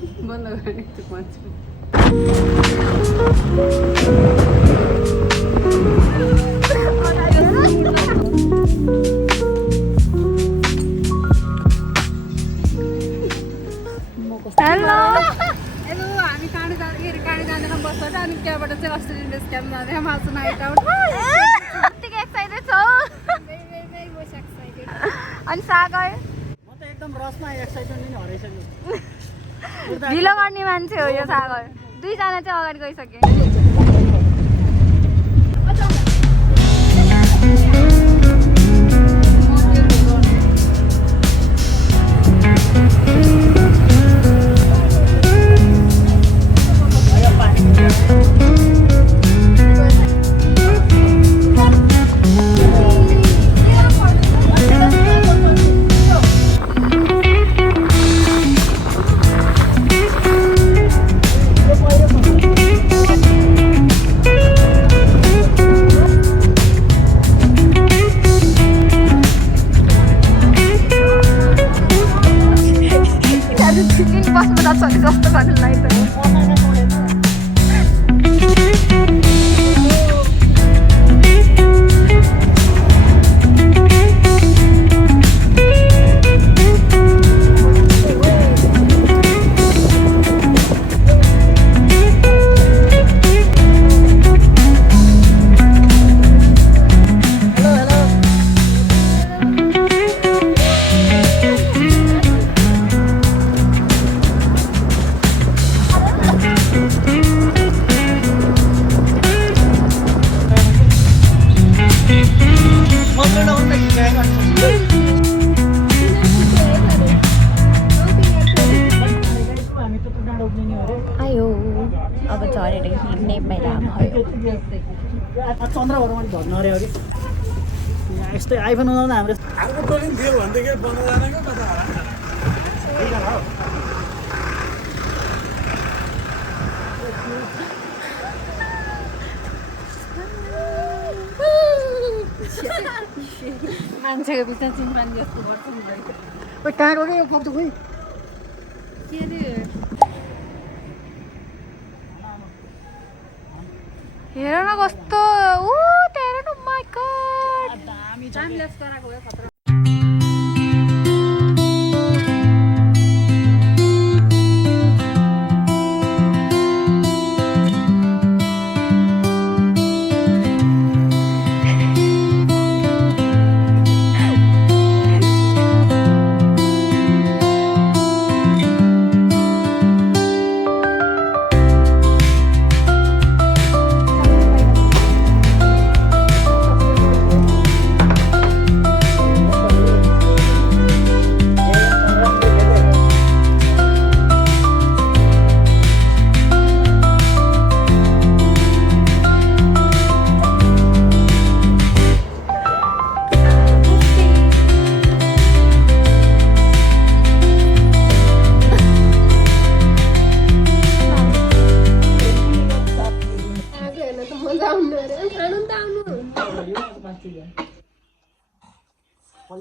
बन्द गर्ने त्यो मान्छे हेलो हेलो हामी काँडे जाँदैन बस्छ अनि त्यहाँबाट चाहिँ अस्ट्रेलियन बेस क्याम्प जाँदैन मासु नाइट आउट कतिको एक्साइटेड छौ अनि सागर म त एकदम रसमा एक्साइटमेन्ट पनि हराइसक्यो ढिलो गर्ने मान्छे हो यो सागर दुईजना चाहिँ अगाडि गइसके बस्नु त छोरी जस्तो गर्नु लाग्छ आयो अब झरेर हिँड्ने बेला भयो चन्द्रहरूमा भर्नु अरे अरे यस्तै आइफोन उठाउँदा हाम्रो अर्को टोली थियो भन्दै बन्द जानेको कता मान्छेको बिचमा चिनपानी जस्तो गर्छ नि खोइ कहाँ गयो यो कप खोइ के अरे हेर न कस्तो ऊ हेर न माय गॉड दामी छ टाइम लेस गराएको हो खतरा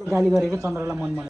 गाली गरेको चन्द्रलाई मन मन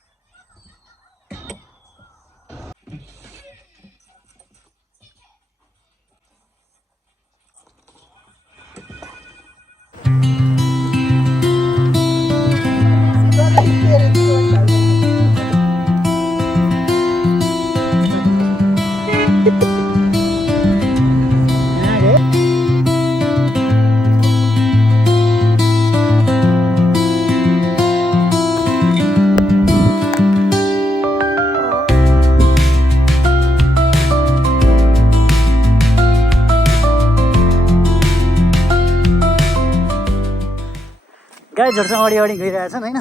गाइजहरू चाहिँ अगाडि गइरहेछन् होइन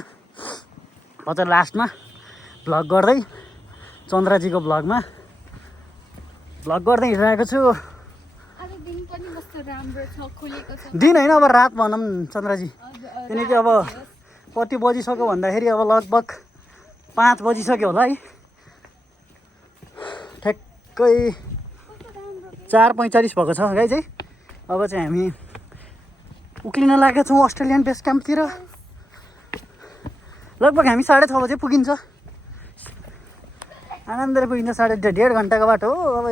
म चाहिँ लास्टमा भ्लग गर्दै चन्द्रजीको भ्लग गर्दै हिँडिरहेको छु दिन होइन अब रात भनौँ चन्द्रजी किनकि अब कति बजिसक्यो भन्दाखेरि अब लगभग 5 बजिसक्यो होला है ठ्याक्कै 4:45 भएको छ गाइज है अब चाहिँ हामी उक्लिन लागेका छौँ अस्ट्रेलियन बेस क्याम्पतिर लगभग हामी 6:30 बजे पुगिन्छ आनन्दले पुगिन्छ 1.5 घन्टाको बाटो हो। अब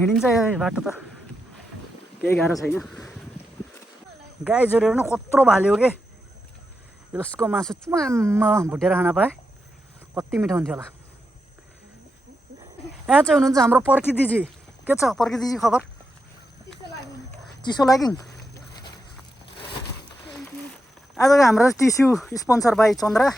हिँडिन्छ यो बाटो त केही गाह्रो छैन। गाई जोडेर न कत्रो भाल्यो के जसको मासु चुवाम्म भुटेर खान पाए कति मिठो हुन्थ्यो होला। यहाँ चाहिँ हुनुहुन्छ हाम्रो पर्खी दिदी। के छ पर्खी दिदी खबर? चिसो लाग्यो। आजको हाम्रो टिस्यु स्पोन्सर बाई चन्द्रा।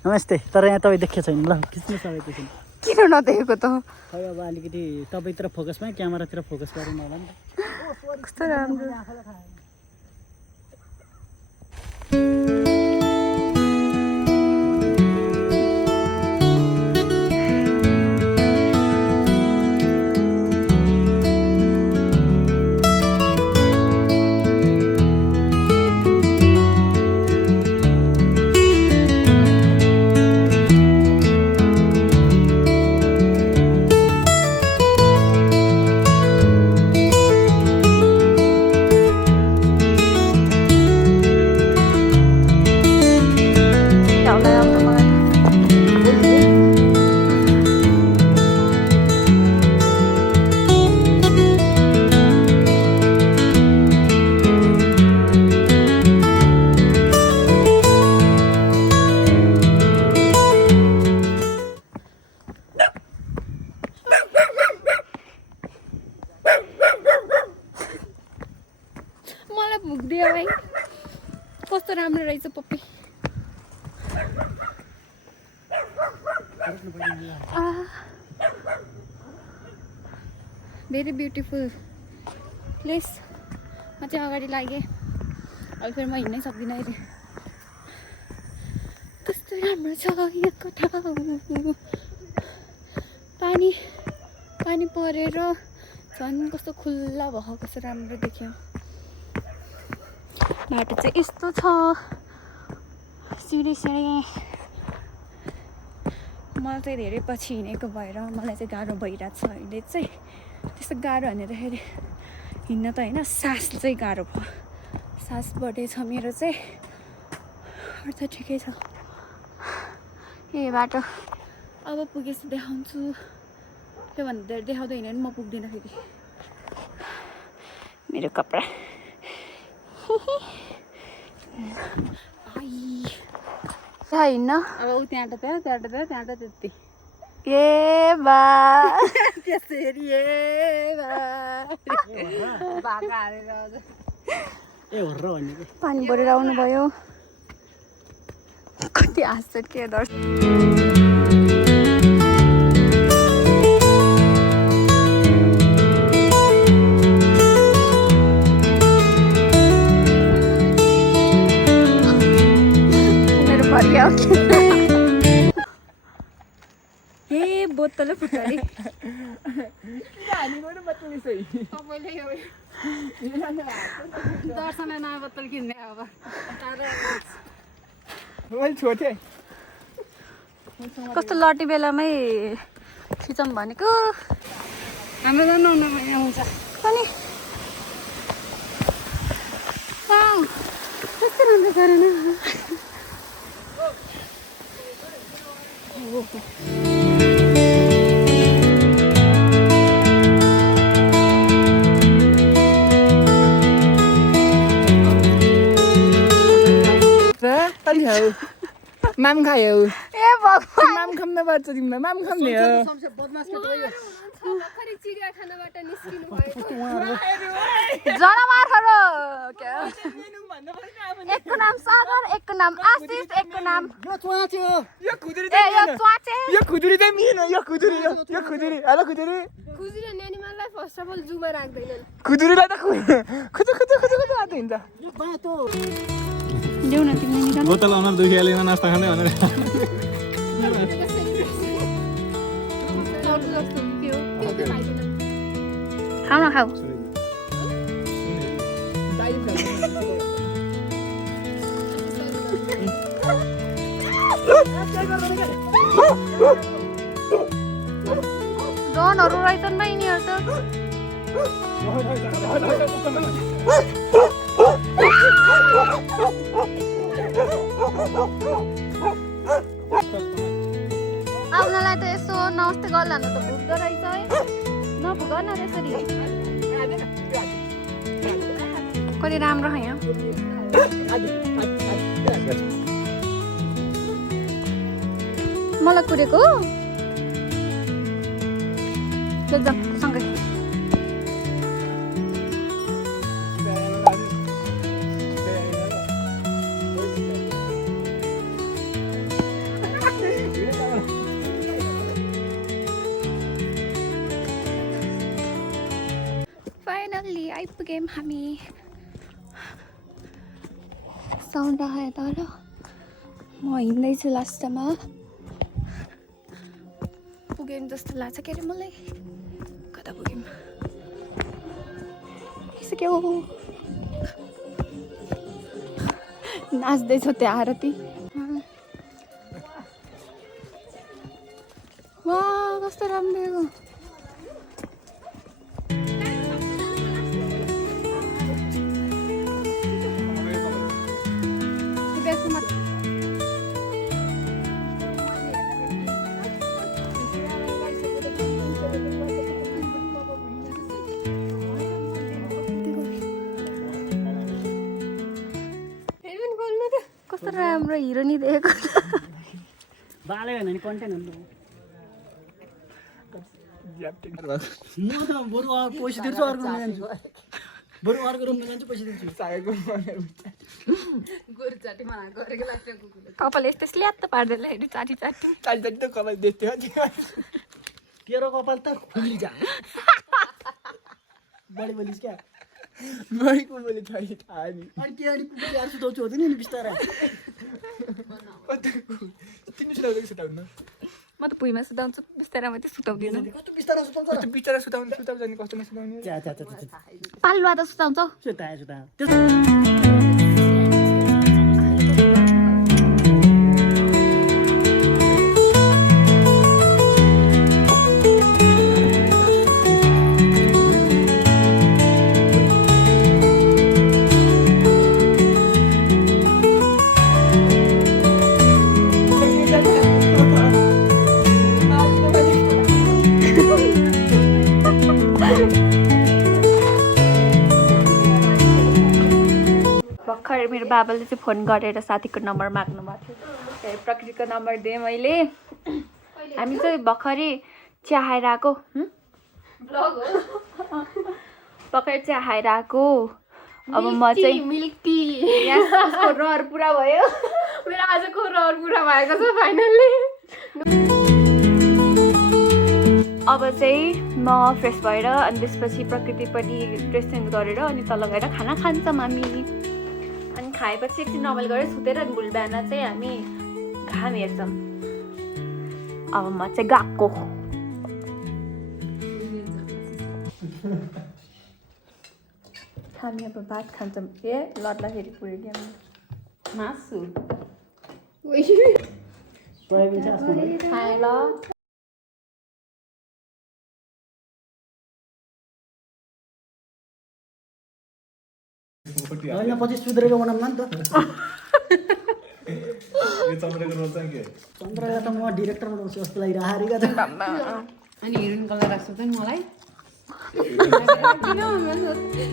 नमस्ते। तर यहाँ तपाईँ देखेको छैन ल खिच्नु सकेको छैन। किन नदेखेको त? खै अब अलिकति तपाईँतिर फोकसमा क्यामेरातिर फोकस गरेन होला नि त। कस्तो राम्रो। मलाई भुक्दियो भाइ। कस्तो राम्रो रहेछ पप्पी। Very beautiful place. म चाहिँ अगाडि लागेँ। अब फेरि म हिँड्नै सक्दिनँ अहिले। कस्तो राम्रो छ यहाँको ठाउँ। पानी पानी परेर झन् कस्तो खुल्ला भयो, कस्तो राम्रो देख्यो। बाटो चाहिँ यस्तो छ सिँढी मलाई चाहिँ धेरै पछि हिँडेको भएर मलाई चाहिँ गाह्रो भइरहेको छ अहिले चाहिँ। त्यस्तो गाह्रो भन्दाखेरि हिँड्न त होइन, सास चाहिँ गाह्रो भयो। सास बढेछ मेरो चाहिँ। अरू त ठिकै छ। ए बाटो अब पुगेपछि देखाउँछु। त्योभन्दा धेरै देखाउँदैन नि म पुग्दिनँ फेरि। मेरो कपडा हिँड्न अब त्यहाँ त्यति ए बा त्यसरी ए पानी भरेर आउनुभयो। कति आश्चर्य दर्शन। ए बोतल फुटाले दर्शनले नयाँ बोतल किन्ने अब कस्तो लटी बेलामै खिचौँ भनेको। हाम्रो त नुहाउनमा यहाँ आउँछ पनि कस्तो राम्रो गरेन। माम खायो। ए भगवान माम खान पर्छ तिमीलाई। माम खाने हो। जनावरहरू एकको नाम सरर, एकको नाम आशिष, एकको नाम यो खुजुरी ए यो च्वाचे। यो खुजुरी चाहिँ मिन यो खुजुरी यो खुजुरी। हेलो खुजुरी। खुजुरी अनि एनिमललाई फर्स्ट अफ अल जुमा राख्दैनन्। खुजुरीलाई त खुजु खुजु खुजु खुजु हात हिँड्छ। देऊ न तिमीले निकाल। बोतल आउन दुखिहाल्यो नास्ता खाँदै भनेर। खाऊ न खाऊ। डनहरू रहेछन् बा यिनीहरू त। आउनलाई त यसो नमस्ते गर्ला न त भुक्दो रहेछ है नभुक न त्यसरी कति राम्रो है यहाँ मलाई कुरेको एकदम सँगै फाइनल्ली आइपुग्यौँ हामी साउन्ड आयो तर म हिँड्दैछु लास्टमा पुग्यौँ जस्तो लाग्छ के अरे मलाई कता पुग्यौँ आइसक्यो नाच्दैछ त्यो आरती वा कस्तो राम्रो कस्तो राम्रो हिरो नि देखेको बाले होइन नि कन्टेन्ट हुन्छ म त बरु पैसा तिर्छु अर्को रुममा जान्छु बरु अर्को रुममा जान्छु पैसा तिर्छु कपाल यस्तै स्ल्यात्त पार्दैन हेर्नु चाटी चाटी त कपाल देख्थ्यो तेरो कपाल त खुली जा बढी बोलिस् क्या बढी को बोले थाहा नि अनि के अनि कुकुर यार सुताउँछु हुँदैन नि बिस्तारा तिमी सुताउँदै सुताउनु म त भुइँमा सुताउँछु बिस्तारा मात्रै सुताउँदिनँ कस्तो बिस्तारा सुताउँछ बिचरा सुताउनु नि कस्तो नसुताउने पालुवा त सुताउँछौ सुता भर्खर मेरो बाबाले चाहिँ फोन गरेर साथीको नम्बर माग्नु भएको थियो प्रकृतिको नम्बर दिएँ मैले हामी चाहिँ भर्खरै चिया खाएर आएको भर्खर चिया खाएर आएको अब म चाहिँ मिल्क टी उसको रहर पुरा भयो मेरो आजको रहर पुरा भएको छ फाइनल्ली अब चाहिँ म फ्रेस भएर अनि त्यसपछि प्रकृति पनि ड्रेस चेन्ज गरेर अनि तल गएर खाना खान्छौँ हामी अनि खाएपछि एकछिन रमाइलो गरेर सुतेर अनि भोलि बिहान चाहिँ हामी घाम हेर्छौँ अब म चाहिँ गएको हामी अब भात खान्छौँ ए लड्दाखेरि पुऱ्यो मासु खाएँ ल होइन 25 सुध्रेको बनाउँला नि त चन्द्रलाई त म डिरेक्टर बनाउँछु जस्तो लागिरहेको छ अनि हिरोइन कलर राख्छु त नि मलाई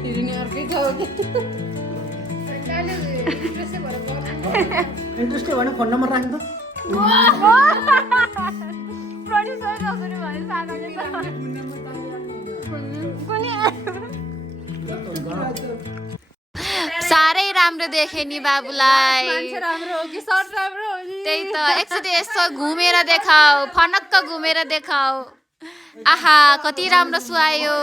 हिरोइन अर्कै छ इन्ट्रेस्टै भएन फोन नम्बर राख्नु त साह्रै राम्रो देखेँ नि बाबुलाई राम्रो हो कि सर्ट राम्रो हो नि त्यही त एकचोटि यसो घुमेर देखाऊ फनक्क घुमेर देखाऊ आहा कति राम्रो सुहायो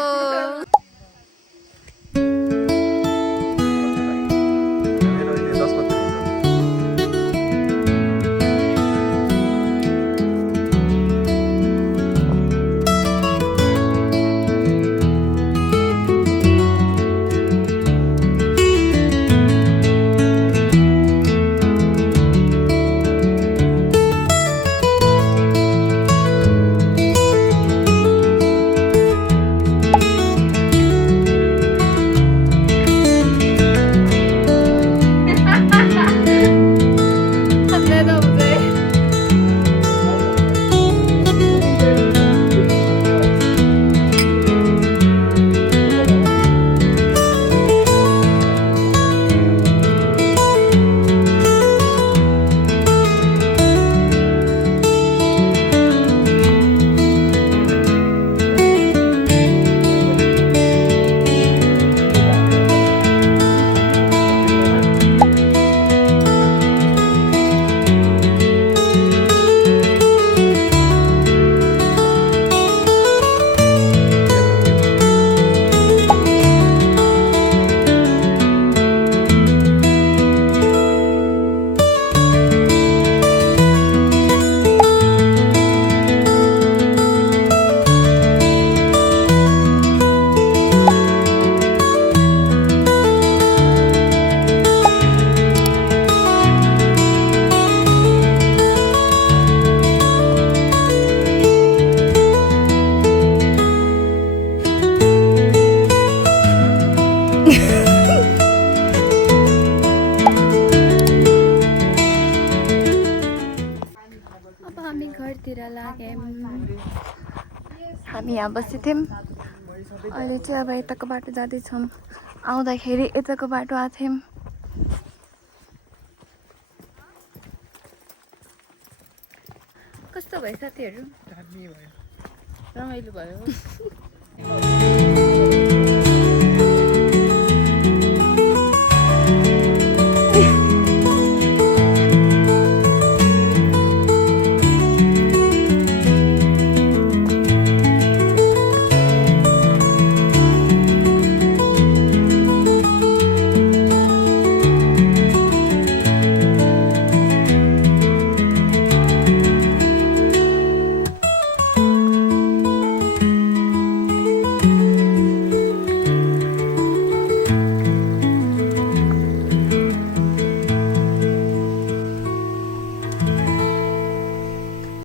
यहाँ बसेको थियौँ अहिले चाहिँ अब यताको बाटो जाँदैछौँ आउँदाखेरि यताको बाटो आएको थियौँ कस्तो भयो साथीहरू रमाइलो भयो